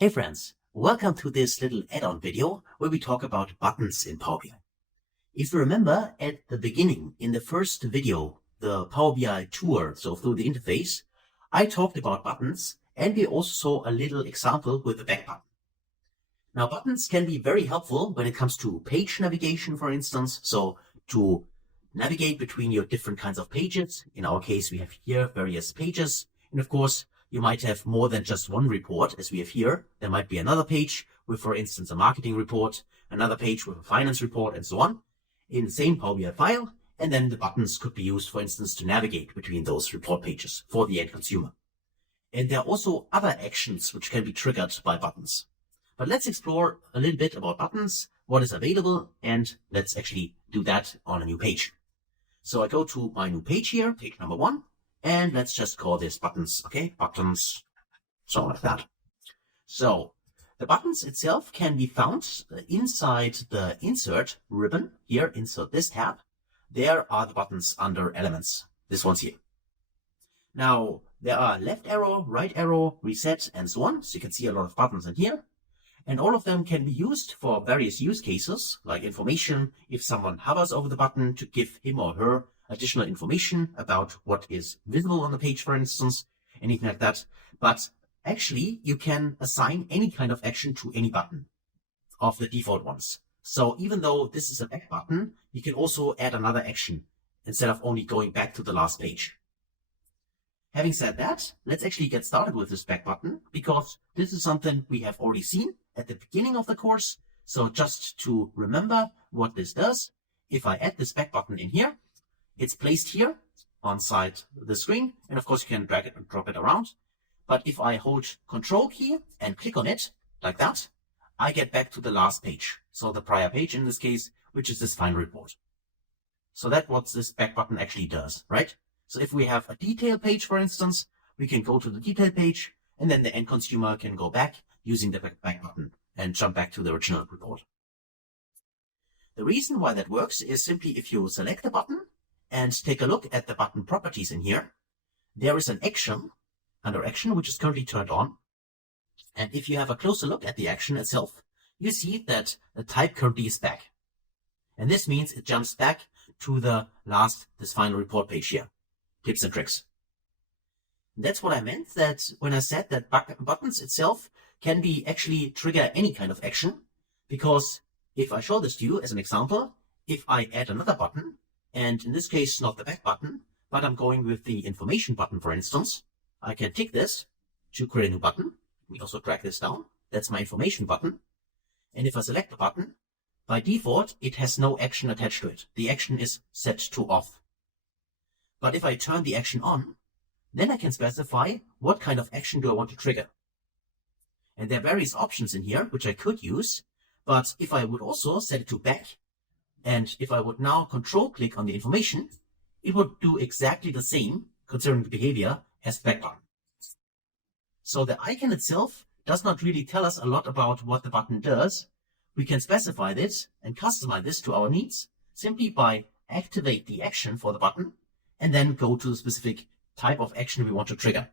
Hey friends, welcome to this little add-on video where we talk about buttons in Power BI. If you remember at the beginning in the first video, the Power BI tour, so through the interface, I talked about buttons and we also saw a little example with the back button. Now buttons can be very helpful when it comes to page navigation, for instance, so to navigate between your different kinds of pages. In our case, we have here various pages, and of course, you might have more than just one report, as we have here. There might be another page with, for instance, a marketing report, another page with a finance report, and so on, in the same Power BI file, and then the buttons could be used, for instance, to navigate between those report pages for the end consumer. And there are also other actions which can be triggered by buttons. But let's explore a little bit about buttons, what is available, and let's actually do that on a new page. So I go to my new page here, page number 1, and let's just call this buttons, okay? Buttons, so like that. So the buttons itself can be found inside the insert ribbon here, insert this tab. There are the buttons under elements, this one's here. Now there are left arrow, right arrow, reset, and so on. So you can see a lot of buttons in here. And all of them can be used for various use cases, like information, if someone hovers over the button to give him or her additional information about what is visible on the page, for instance, anything like that. But actually, you can assign any kind of action to any button of the default ones. So even though this is a back button, you can also add another action instead of only going back to the last page. Having said that, let's actually get started with this back button, because this is something we have already seen at the beginning of the course. So just to remember what this does, if I add this back button in here, it's placed here on side the screen. And of course you can drag it and drop it around. But if I hold Control key and click on it like that, I get back to the last page. So the prior page in this case, which is this final report. So that's what this back button actually does, right? So if we have a detail page, for instance, we can go to the detail page and then the end consumer can go back using the back button and jump back to the original report. The reason why that works is simply if you select the button and take a look at the button properties in here, there is an action under action, which is currently turned on. And if you have a closer look at the action itself, you see that the type currently is back. And this means it jumps back to this final report page here. Tips and tricks. That's what I meant that when I said that buttons itself can be actually trigger any kind of action, because if I show this to you as an example, if I add another button, and in this case not the back button, but I'm going with the information button, for instance, I can tick this to create a new button. We also drag this down. That's my information button. And if I select the button, by default, it has no action attached to it. The action is set to off. But if I turn the action on, then I can specify what kind of action do I want to trigger. And there are various options in here, which I could use. But if I would also set it to back, and if I would now control click on the information, it would do exactly the same concerning the behavior as back button. So the icon itself does not really tell us a lot about what the button does. We can specify this and customize this to our needs simply by activate the action for the button and then go to the specific type of action we want to trigger.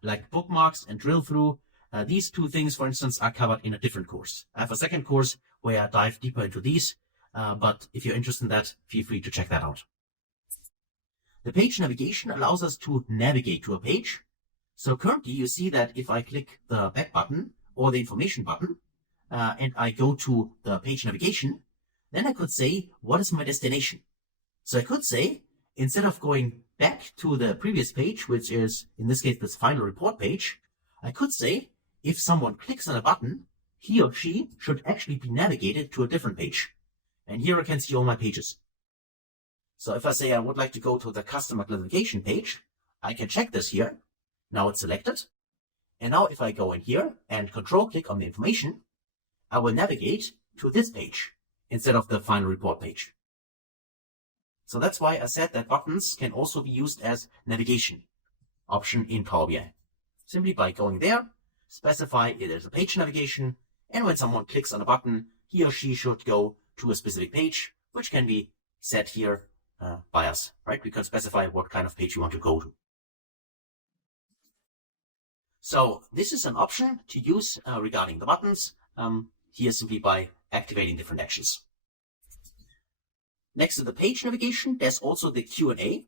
Like bookmarks and drill through, these two things, for instance, are covered in a different course. I have a second course where I dive deeper into these, but if you're interested in that, feel free to check that out. The page navigation allows us to navigate to a page. So currently you see that if I click the back button or the information button, and I go to the page navigation, then I could say, what is my destination? So I could say, instead of going back to the previous page, which is, in this case, this final report page, I could say, if someone clicks on a button, he or she should actually be navigated to a different page. And here I can see all my pages. So if I say I would like to go to the customer classification page, I can check this here. Now it's selected. And now if I go in here and control click on the information, I will navigate to this page instead of the final report page. So that's why I said that buttons can also be used as navigation option in Power BI. Simply by going there, specify it as a page navigation, and when someone clicks on a button, he or she should go to a specific page, which can be set here by us, right? We can specify what kind of page you want to go to. So this is an option to use regarding the buttons, here simply by activating different actions. Next to the page navigation, there's also the Q&A.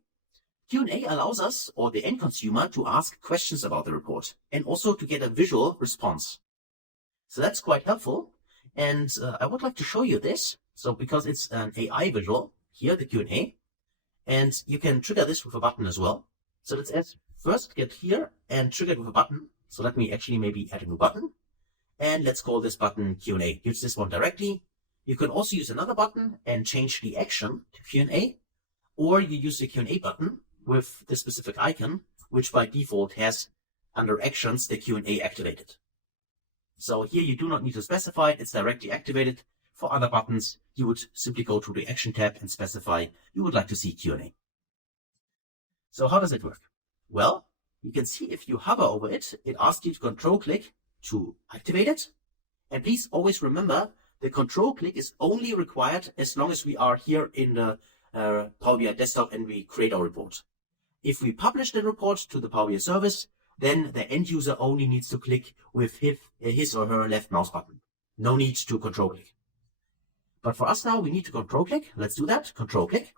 Q&A allows us, or the end consumer, to ask questions about the report and also to get a visual response. So that's quite helpful. And I would like to show you this. So because it's an AI visual, here, the Q&A, and you can trigger this with a button as well. So let's first get here and trigger it with a button. So let me actually maybe add a new button. And let's call this button Q&A. Use this one directly. You can also use another button and change the action to Q&A, or you use the Q&A button with the specific icon, which by default has under actions the Q&A activated. So here you do not need to specify it, it's directly activated. For other buttons, you would simply go to the action tab and specify you would like to see Q&A. So how does it work? Well, you can see if you hover over it, it asks you to control click to activate it. And please always remember, the control click is only required as long as we are here in the Power BI desktop and we create our report. If we publish the report to the Power BI service, then the end user only needs to click with his or her left mouse button. No need to control click. But for us now, we need to control click. Let's do that. Control click.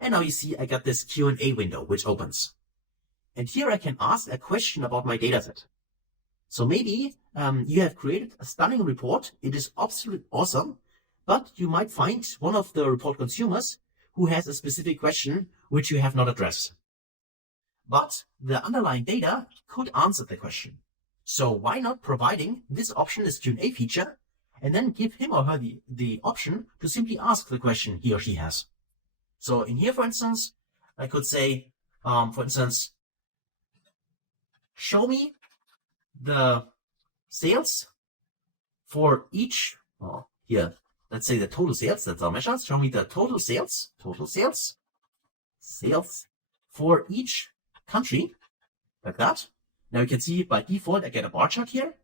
And now you see I got this Q&A window, which opens. And here I can ask a question about my dataset. So maybe you have created a stunning report. It is absolutely awesome, but you might find one of the report consumers who has a specific question which you have not addressed. But the underlying data could answer the question. So why not providing this option, this Q&A feature, and then give him or her the option to simply ask the question he or she has. So in here, for instance, I could say, for instance, show me the sales for each, here, let's say the total sales, that's our measure. Show me the total sales for each country, like that. Now you can see by default, I get a bar chart here.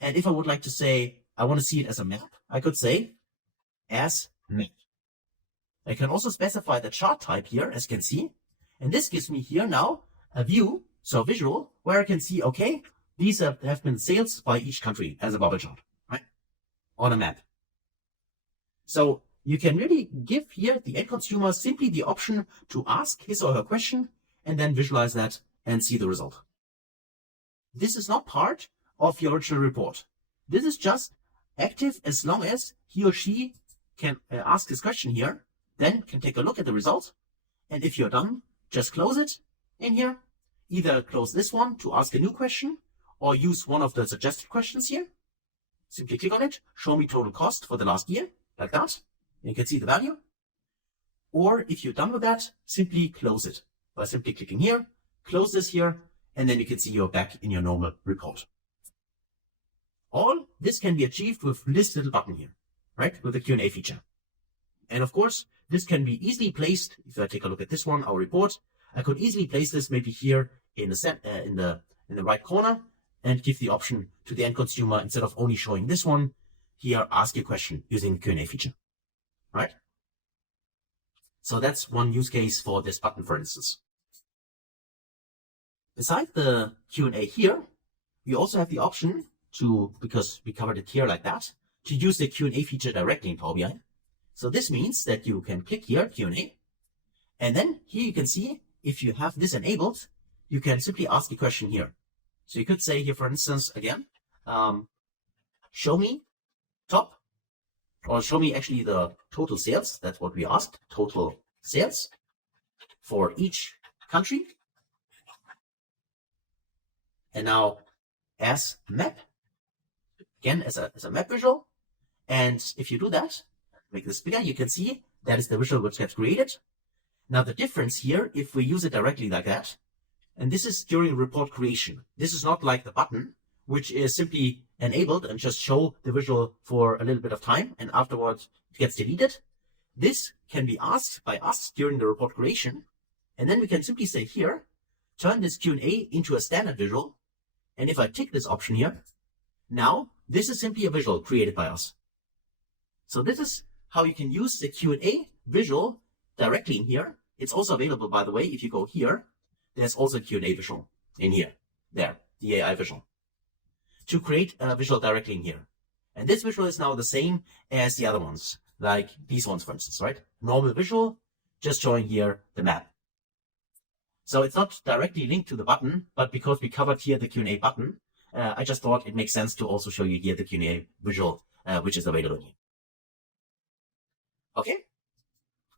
And if I would like to say, I want to see it as a map, I could say as map. I can also specify the chart type here, as you can see. And this gives me here now a view, so a visual, where I can see, okay, these have been sales by each country as a bubble chart, right? On a map. So you can really give here the end consumer simply the option to ask his or her question and then visualize that and see the result. This is not part of your original report. This is just active as long as he or she can ask his question here, then can take a look at the result. And if you're done, just close it in here. Either close this one to ask a new question or use one of the suggested questions here. Simply click on it, show me total cost for the last year, like that. And you can see the value. Or if you're done with that, simply close it by simply clicking here, close this here, and then you can see you're back in your normal report. All this can be achieved with this little button here, right? With the Q&A feature. And of course, this can be easily placed. If I take a look at this one, our report, I could easily place this maybe here in the right corner and give the option to the end consumer, instead of only showing this one, here, ask a question using the Q&A feature, right? So that's one use case for this button, for instance. Beside the Q&A here, we also have the option to, because we covered it here like that, to use the Q&A feature directly in Power BI. So this means that you can click here, Q&A, and then here you can see, if you have this enabled, you can simply ask a question here. So you could say here, for instance, again, show me top, or show me actually the total sales. That's what we asked, total sales for each country. And now as map, again, as a map visual. And if you do that, make this bigger, you can see that is the visual which gets created. Now the difference here, if we use it directly like that, and this is during report creation. This is not like the button, which is simply enabled and just show the visual for a little bit of time and afterwards it gets deleted. This can be asked by us during the report creation. And then we can simply say here, turn this Q&A into a standard visual. And if I tick this option here, now this is simply a visual created by us. So this is how you can use the Q&A visual directly in here. It's also available, by the way, if you go here, there's also a Q&A visual in here, there, the AI visual. to create a visual directly in here. And this visual is now the same as the other ones, like these ones, for instance, right? Normal visual, just showing here the map. So it's not directly linked to the button, but because we covered here the Q&A button, I just thought it makes sense to also show you here the Q&A visual, which is available here. Okay,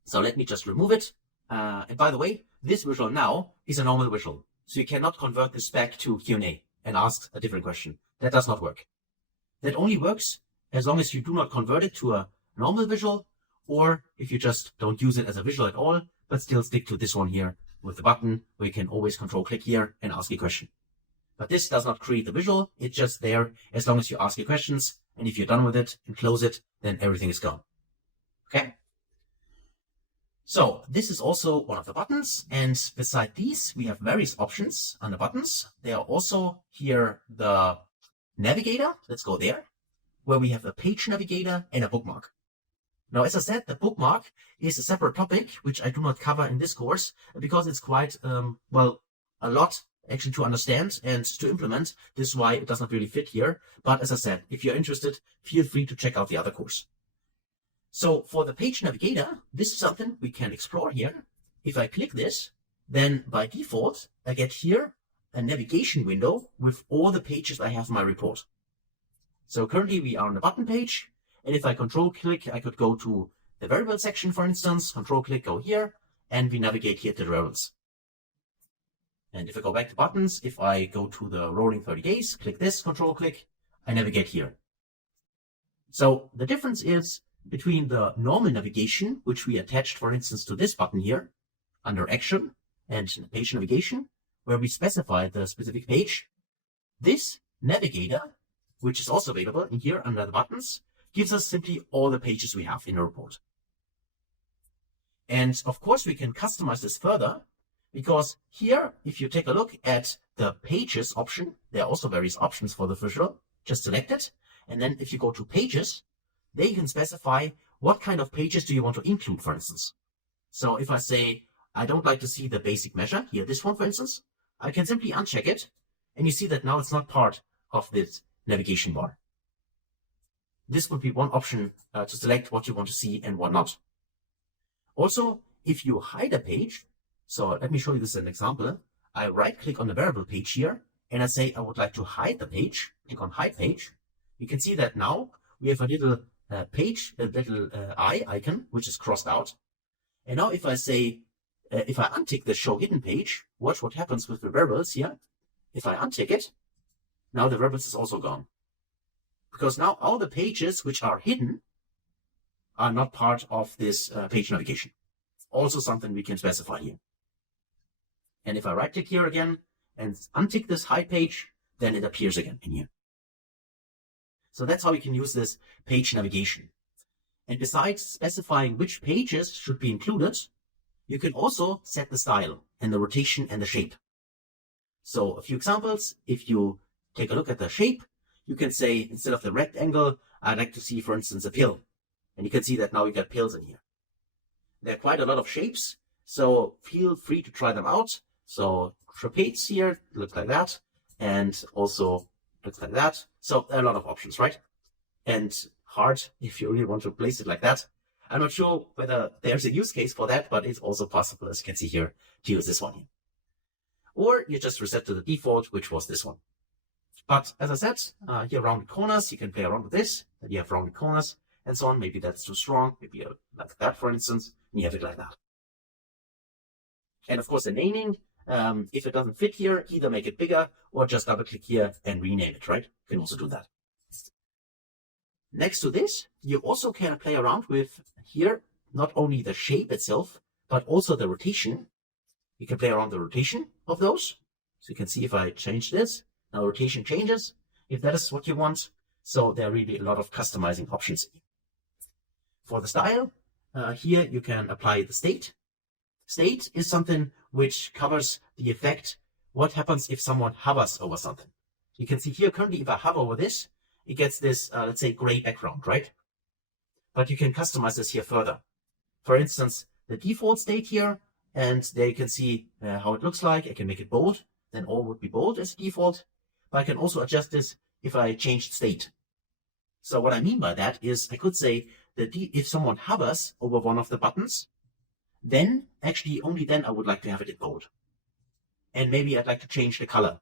so let me just remove it. And by the way, this visual now is a normal visual. So you cannot convert this back to Q&A and ask a different question. That does not work. That only works as long as you do not convert it to a normal visual, or if you just don't use it as a visual at all, but still stick to this one here with the button where you can always control click here and ask a question. But this does not create the visual. It's just there as long as you ask your questions. And if you're done with it and close it, then everything is gone. Okay. So this is also one of the buttons. And beside these, we have various options on the buttons. There are also here the navigator. Let's go there, where we have a page navigator and a bookmark. Now, as I said, the bookmark is a separate topic, which I do not cover in this course because it's quite, a lot actually to understand and to implement. This is why it does not really fit here. But as I said, if you're interested, feel free to check out the other course. So for the page navigator, this is something we can explore here. If I click this, then by default, I get here a navigation window with all the pages I have in my report. So currently we are on the button page. And if I control click, I could go to the variable section, for instance, control click, go here, and we navigate here to the variables. And if I go back to buttons, if I go to the rolling 30 days, click this, control click, I navigate here. So the difference is between the normal navigation, which we attached, for instance, to this button here under action and page navigation, where we specify the specific page. This navigator, which is also available in here under the buttons, gives us simply all the pages we have in a report. And of course, we can customize this further because here, if you take a look at the pages option, there are also various options for the visual. Just select it. And then if you go to pages, there you can specify what kind of pages do you want to include, for instance. So if I say, I don't like to see the basic measure, here, this one, for instance, I can simply uncheck it. And you see that now it's not part of this navigation bar. This would be one option to select what you want to see and what not. Also, if you hide a page, so let me show you this as an example. I right click on the variable page here and I say I would like to hide the page. Click on hide page. You can see that now we have a little eye icon, which is crossed out. And now if I say, if I untick the show hidden page, watch what happens with the variables here. If I untick it, now the variables is also gone. Because now all the pages which are hidden are not part of this page navigation. Also something we can specify here. And if I right click here again and untick this hide page, then it appears again in here. So that's how we can use this page navigation. And besides specifying which pages should be included, you can also set the style and the rotation and the shape. So a few examples. If you take a look at the shape, you can say, instead of the rectangle, I'd like to see, for instance, a pill. And you can see that now we got pills in here. There are quite a lot of shapes, so feel free to try them out. So trapeze here looks like that, and also looks like that. So there are a lot of options, right? And heart, if you really want to place it like that. I'm not sure whether there's a use case for that, but it's also possible, as you can see here, to use this one here. Or you just reset to the default, which was this one. But as I said, here rounded corners, you can play around with this. Then you have rounded corners and so on. Maybe that's too strong. Maybe like that, for instance, and you have it like that. And of course, the naming, if it doesn't fit here, either make it bigger or just double click here and rename it, right? You can also do that. Next to this, you also can play around with here, not only the shape itself, but also the rotation. You can play around the rotation of those. So you can see if I change this, now rotation changes, if that is what you want. So there are really a lot of customizing options. For the style, here you can apply the state. State is something which covers the effect. What happens if someone hovers over something? You can see here currently, if I hover over this, it gets this, let's say, gray background, right? But you can customize this here further. For instance, the default state here, and there you can see how it looks like. I can make it bold, then all would be bold as default. But I can also adjust this if I changed state. So what I mean by that is I could say that if someone hovers over one of the buttons, then actually only then I would like to have it in bold. And maybe I'd like to change the color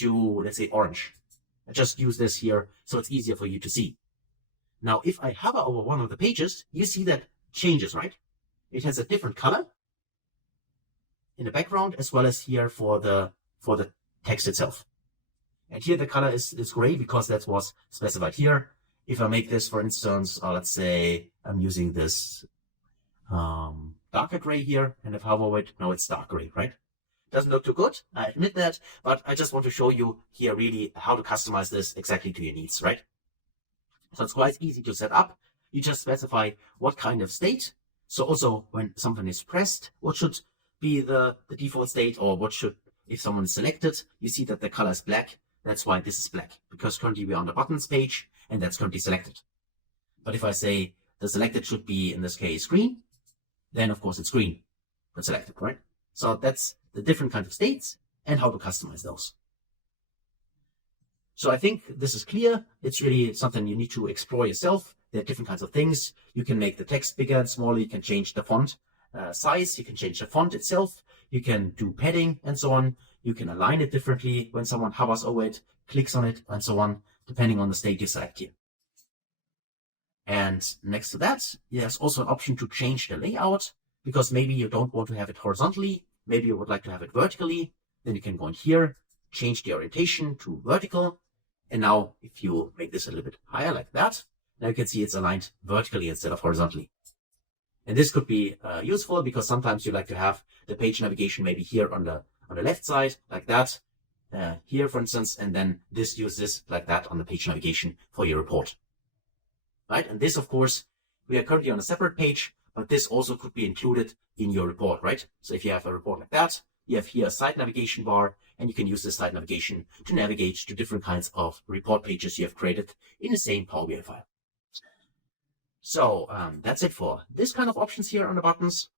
to, let's say, orange. I just use this here so it's easier for you to see. Now, if I hover over one of the pages, you see that changes, right? It has a different color in the background as well as here for the text itself. And here the color is gray because that was specified here. If I make this, for instance, let's say I'm using this darker gray here, and if I hover over it, now it's dark gray, right? Doesn't look too good, I admit that, but I just want to show you here really how to customize this exactly to your needs, right? So it's quite easy to set up. You just specify what kind of state. So also when something is pressed, what should be the default state, or what should, if someone is selected, you see that the color is black. That's why this is black, because currently we're on the buttons page and that's currently selected. But if I say the selected should be, in this case, green, then of course it's green, but selected, right? So that's the different kinds of states and how to customize those. So I think this is clear. It's really something you need to explore yourself. There are different kinds of things. You can make the text bigger and smaller. You can change the font size. You can change the font itself. You can do padding and so on. You can align it differently when someone hovers over it, clicks on it, and so on, depending on the state you select here. And next to that, there's also an option to change the layout, because maybe you don't want to have it horizontally. Maybe you would like to have it vertically. Then you can go in here, change the orientation to vertical. And now if you make this a little bit higher like that, now you can see it's aligned vertically instead of horizontally. And this could be useful because sometimes you like to have the page navigation maybe here on the left side like that, here for instance, and then use this like that on the page navigation for your report. Right? And this, of course, we are currently on a separate page, but this also could be included in your report, right? So if you have a report like that, you have here a side navigation bar, and you can use this side navigation to navigate to different kinds of report pages you have created in the same Power BI file. So that's it for this kind of options here on the buttons.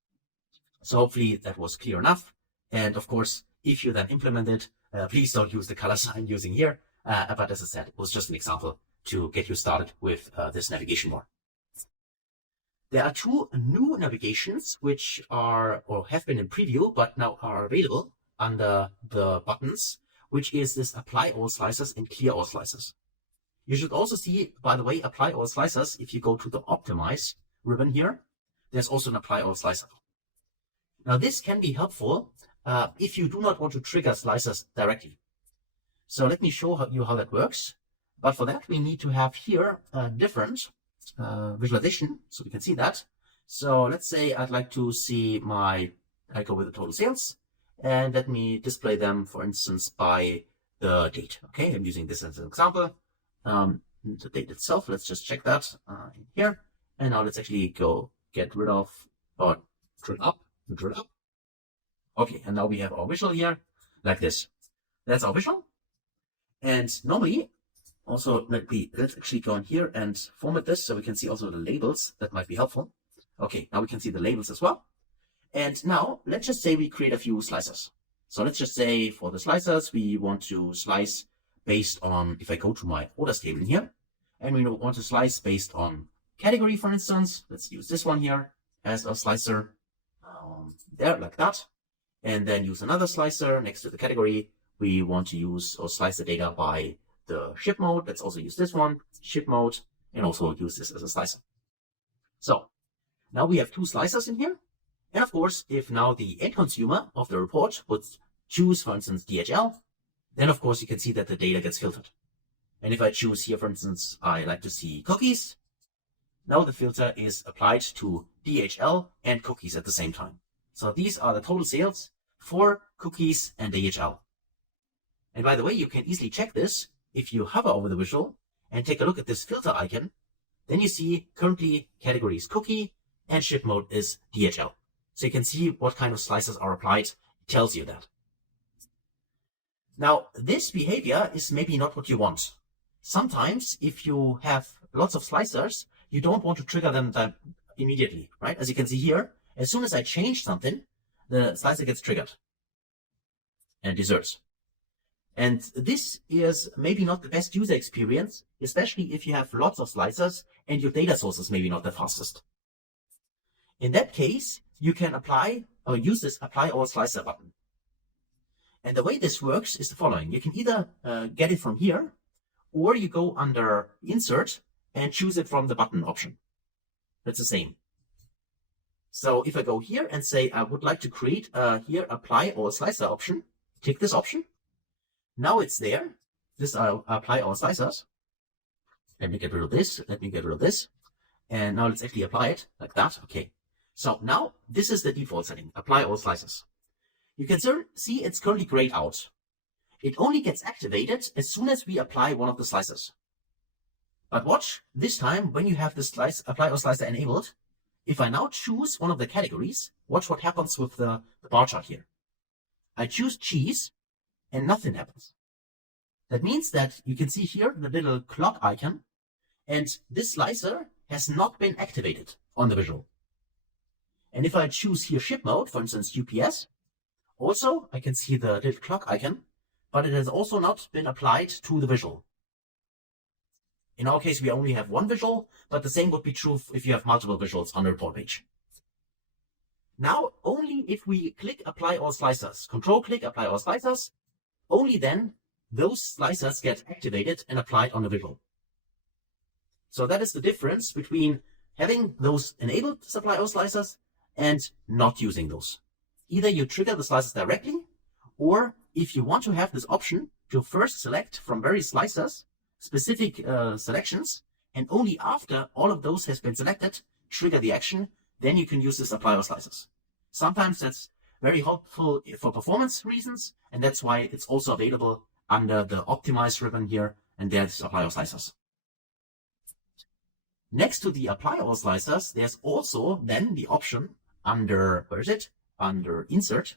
So hopefully that was clear enough. And of course, if you then implement it, please don't use the colors I'm using here. But as I said, it was just an example to get you started with this navigation bar. There are two new navigations which are or have been in preview, but now are available under the buttons, which is this apply all slicers and clear all slicers. You should also see, by the way, apply all slicers. If you go to the optimize ribbon here, there's also an apply all slicer. Now this can be helpful if you do not want to trigger slicers directly. So let me show you how that works. But for that, we need to have here a different visualization, so we can see that. So let's say I'd like to see I go with the total sales, and let me display them, for instance, by the date. Okay, I'm using this as an example. The date itself, let's just check that in here. And now let's actually go get rid of, or drill up. Okay, and now we have our visual here, like this. That's our visual. And normally, also, let's actually go in here and format this so we can see also the labels. That might be helpful. Okay, now we can see the labels as well. And now let's just say we create a few slicers. So let's just say for the slicers, we want to slice based on, if I go to my orders table in here, and we want to slice based on category, for instance. Let's use this one here as a slicer there, like that. And then use another slicer next to the category. We want to use or slice the data by the ship mode. Let's also use this one, ship mode, and also use this as a slicer. So now we have two slicers in here. And of course, if now the end consumer of the report would choose, for instance, DHL, then of course you can see that the data gets filtered. And if I choose here, for instance, I like to see cookies, now the filter is applied to DHL and cookies at the same time. So these are the total sales for cookies and DHL. And by the way, you can easily check this. If you hover over the visual and take a look at this filter icon, then you see currently category is cookie and ship mode is DHL. So you can see what kind of slices are applied. It tells you that. Now, this behavior is maybe not what you want. Sometimes if you have lots of slicers, you don't want to trigger them immediately, right? As you can see here, as soon as I change something, the slicer gets triggered and deserts. And this is maybe not the best user experience, especially if you have lots of slicers and your data source is maybe not the fastest. In that case, you can apply or use this apply all slicer button. And the way this works is the following. You can either get it from here, or you go under insert and choose it from the button option. That's the same. So if I go here and say I would like to create here apply all slicer option, click this option. Now it's there. This apply all slicers. Let me get rid of this. Let me get rid of this. And now let's actually apply it like that. Okay. So now this is the default setting. Apply all slicers. You can see it's currently grayed out. It only gets activated as soon as we apply one of the slicers. But watch, this time when you have the apply all slicer enabled, if I now choose one of the categories, watch what happens with the bar chart here. I choose cheese and nothing happens. That means that you can see here the little clock icon, and this slicer has not been activated on the visual. And if I choose here ship mode, for instance UPS, also I can see the little clock icon, but it has also not been applied to the visual. In our case, we only have one visual, but the same would be true if you have multiple visuals on the report page. Now, only if we click apply all slicers, control click apply all slicers, only then those slicers get activated and applied on the visual. So that is the difference between having those enabled apply all slicers and not using those. Either you trigger the slicers directly, or if you want to have this option to first select from various slicers specific selections, and only after all of those has been selected, trigger the action, then you can use this apply all slicers. Sometimes that's very helpful for performance reasons, and that's why it's also available under the optimize ribbon here, and there's apply all slicers. Next to the apply all slicers, there's also then the option under, where is it? Under insert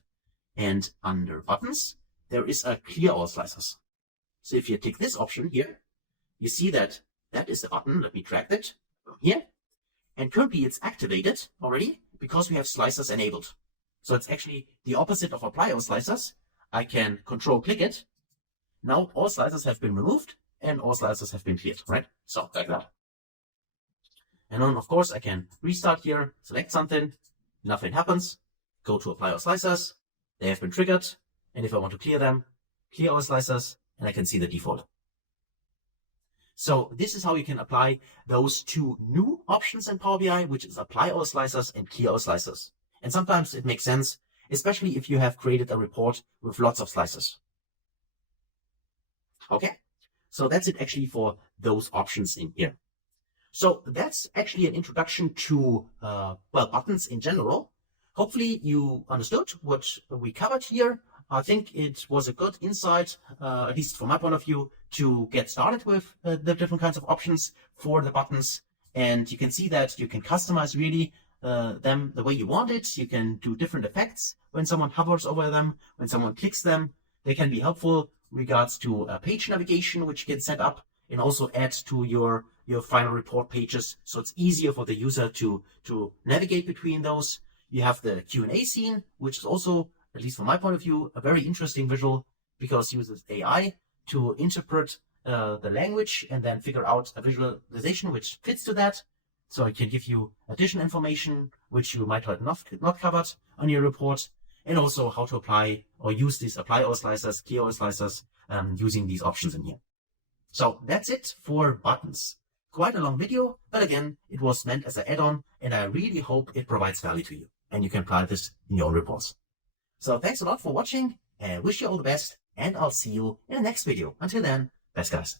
and under buttons, there is a clear all slicers. So if you take this option here, you see that that is the button. Let me drag it from here. And currently it's activated already because we have slicers enabled. So it's actually the opposite of apply all slicers. I can control click it. Now all slicers have been removed and all slicers have been cleared, right? So like that. And then of course I can restart here, select something, nothing happens, go to apply all slicers, they have been triggered. And if I want to clear them, clear all slicers, and I can see the default. So this is how you can apply those two new options in Power BI, which is apply all slicers and clear all slicers. And sometimes it makes sense, especially if you have created a report with lots of slicers. Okay, so that's it actually for those options in here. So that's actually an introduction to, buttons in general. Hopefully you understood what we covered here. I think it was a good insight, at least from my point of view, to get started with the different kinds of options for the buttons. And you can see that you can customize really them the way you want it. You can do different effects when someone hovers over them, when someone clicks them. They can be helpful regards to page navigation, which you can set up and also add to your final report pages. So it's easier for the user to navigate between those. You have the Q&A scene, which is also, at least from my point of view, a very interesting visual because it uses AI to interpret the language and then figure out a visualization which fits to that. So it can give you additional information which you might have not covered on your report, and also how to apply or use these apply all slicers, clear all slicers, using these options in here. So that's it for buttons. Quite a long video, but again, it was meant as an add-on, and I really hope it provides value to you and you can apply this in your own reports. So thanks a lot for watching and wish you all the best, and I'll see you in the next video. Until then, best guys.